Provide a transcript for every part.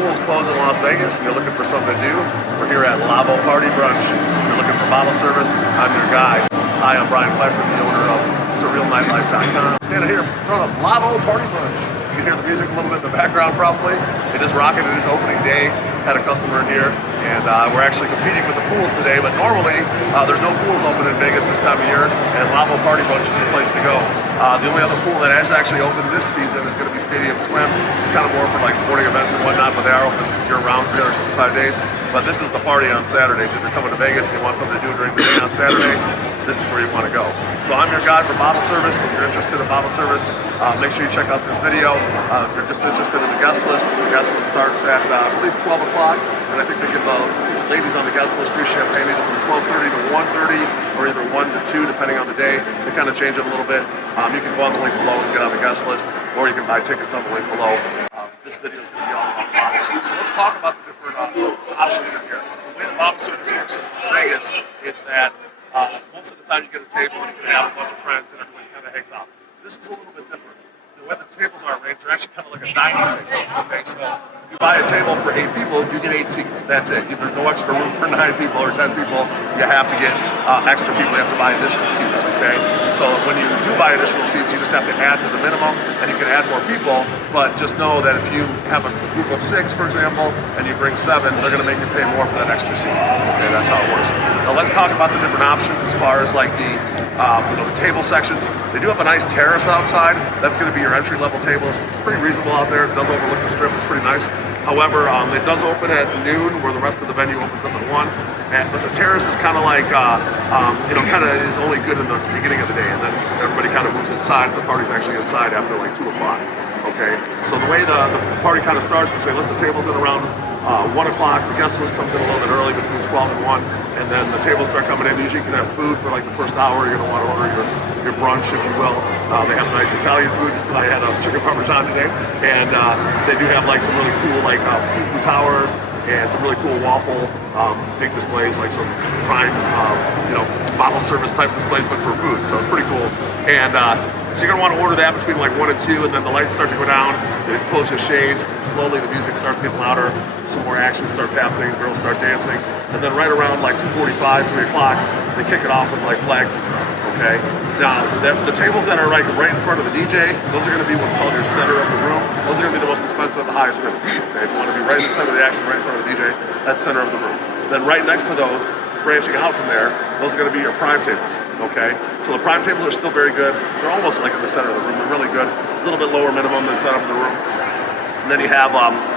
pool's closed in Las Vegas and you're looking for something to do, we're here at Lavo Party Brunch. If you're looking for bottle service, I'm your guy. Hi, I'm Pfeiffer, the owner of SurrealNightlife.com. Standing here in front of Lavo Party Brunch. You can hear the music a little bit in the background probably. It is rocking, it is opening day. Had a customer in here, and we're actually competing with the pools today, but normally there's no pools open in Vegas this time of year, and Lavo Party Brunch is the place to go. The only other pool that has actually opened this season is going to be Stadium Swim. It's kind of more for like sporting events and whatnot, but they are open year-round, 365 days. But this is the party on Saturdays. If you're coming to Vegas and you want something to do during the day on Saturday, this is where you want to go. So I'm your guy for bottle service. If you're interested in bottle service, make sure you check out this video. If you're just interested in the guest list starts at, I believe, 12 o'clock. And I think they give the ladies on the guest list free champagne either from 12:30 to 1:30 or either 1 to 2, depending on the day. They kind of change it a little bit. You can go on the link below and get on the guest list, or you can buy tickets on the link below. This video is going to be all about bottle service. So let's talk about the different options in here. The way the bottle service works in Las Vegas is that most of the time you get a table and you can have a bunch of friends and everybody kind of hangs out. This is a little bit different. The way the tables are arranged, they're actually kind of like a dining table. Okay, so if you buy a table for 8 people, you get 8 seats. That's it. There's no extra room for 9 people or 10 people. You have to get extra people. You have to buy additional seats. Okay, so when you do buy additional seats, you just have to add to the minimum, and you can add more people. But just know that if you have a group of 6, for example, and you bring 7, they're going to make you pay more for that extra seat. Okay, that's how it works. Now let's talk about the different options as far as like the the table sections. They do have a nice terrace outside. That's going to be your entry-level tables. It's pretty reasonable out there. It does overlook the strip. It's pretty nice. However, it does open at noon, where the rest of the venue opens up at 1. But the terrace is kind of like, kind of is only good in the beginning of the day, and then everybody kind of moves inside. The party's actually inside after like 2 o'clock. Okay, so the way the party kind of starts is they let the tables in around 1 o'clock. The guest list comes in a little bit early, between 12 and 1, and then the tables start coming in. Usually you can have food for like the first hour. You're going to want to order your brunch, if you will. They have nice Italian food. I had a chicken parmesan today, and they do have like some really cool like seafood towers and some really cool waffle big displays, like some prime bottle service type displays, but for food. So it's pretty cool. And so you're gonna want to order that between like 1 and 2, and then the lights start to go down. They close the shades. Slowly the music starts getting louder. Some more action starts happening. Girls start dancing, and then right around like 2:45, 3 o'clock, they kick it off with like flags and stuff. Okay. Now the tables that are like right in front of the DJ, those are gonna be what's called your center of the room. Those are gonna be the most expensive, the highest minimums. Okay. If you want to be right in the center of the action, right in front of the DJ, that's center of the room. Then right next to those, branching out from there, those are going to be your prime tables, okay? So the prime tables are still very good. They're almost like in the center of the room. They're really good. A little bit lower minimum than center of the room. And then you have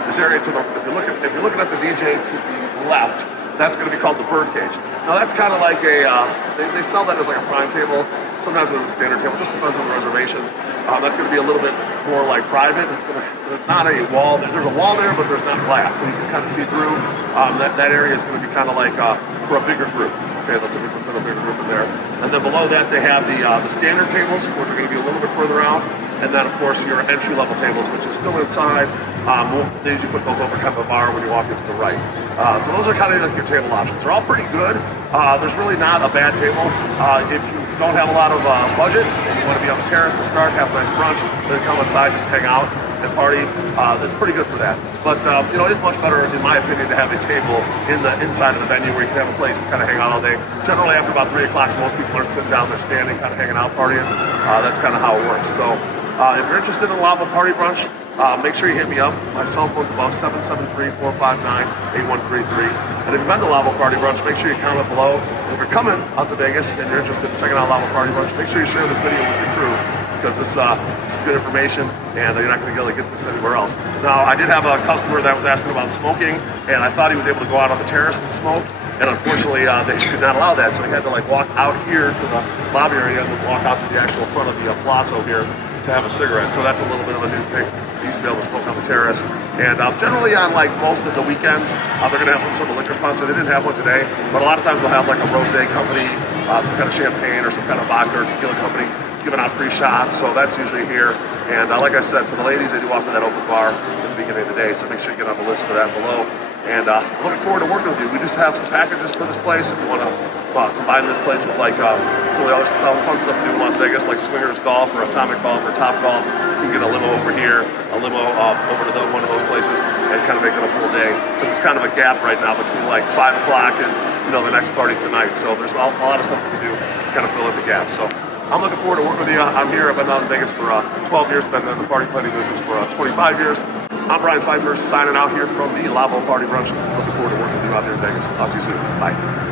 this area to the, if you're looking at the DJ to the left, that's going to be called the bird cage. Now that's kind of like a, they sell that as like a prime table. Sometimes as a standard table, just depends on the reservations. That's going to be a little bit more like private. There's not a wall there. There's a wall there, but there's not glass, so you can kind of see through. That area is going to be kind of like for a bigger group. Okay, they'll typically put a bigger group in there. And then below that, they have the standard tables, which are going to be a little bit further out. And then, of course, your entry-level tables, which is still inside. They usually put those over kind of the bar when you walk into the right. So those are kind of like your table options. They're all pretty good. There's really not a bad table. If you don't have a lot of budget and you want to be on the terrace to start, have a nice brunch, then come inside, just hang out and party. That's pretty good for that. But it is much better, in my opinion, to have a table in the inside of the venue where you can have a place to kind of hang out all day. Generally, after about 3 o'clock, most people aren't sitting down; they're standing, kind of hanging out, partying. That's kind of how it works. So, if you're interested in Lavo Party Brunch, make sure you hit me up. My cell phone's above 773-459-8133. And if you've been to Lavo Party Brunch, make sure you comment below. And if you're coming out to Vegas and you're interested in checking out Lavo Party Brunch, make sure you share this video with your crew, because this is good information, and you're not going to be able to get this anywhere else. Now, I did have a customer that was asking about smoking, and I thought he was able to go out on the terrace and smoke, and unfortunately, they did not allow that, so he had to like walk out here to the lobby area and then walk out to the actual front of the palazzo here to have a cigarette. So that's a little bit of a new thing. He used to be able to smoke on the terrace. And generally on like most of the weekends, they're gonna have some sort of liquor sponsor. They didn't have one today, but a lot of times they'll have like a rosé company, some kind of champagne or some kind of vodka or tequila company giving out free shots. So that's usually here. And like I said, for the ladies, they do offer that open bar in the beginning of the day, so make sure you get on the list for that below. And looking forward to working with you. We just have some packages for this place if you want to combine this place with like some of the other fun stuff to do in Las Vegas, like swingers golf or atomic golf or top golf. You can get a limo over here, a limo over to one of those places, and kind of make it a full day, because it's kind of a gap right now between like 5 o'clock and the next party tonight. So there's a lot of stuff we can do to kind of fill in the gaps. So I'm looking forward to working with you. I'm here. I've been out in Vegas for 12 years, been in the party planning business for 25 years. I'm Brian Pfeiffer, signing out here from the Lavo Party Brunch. Looking forward to working with you out here in Vegas. Talk to you soon. Bye.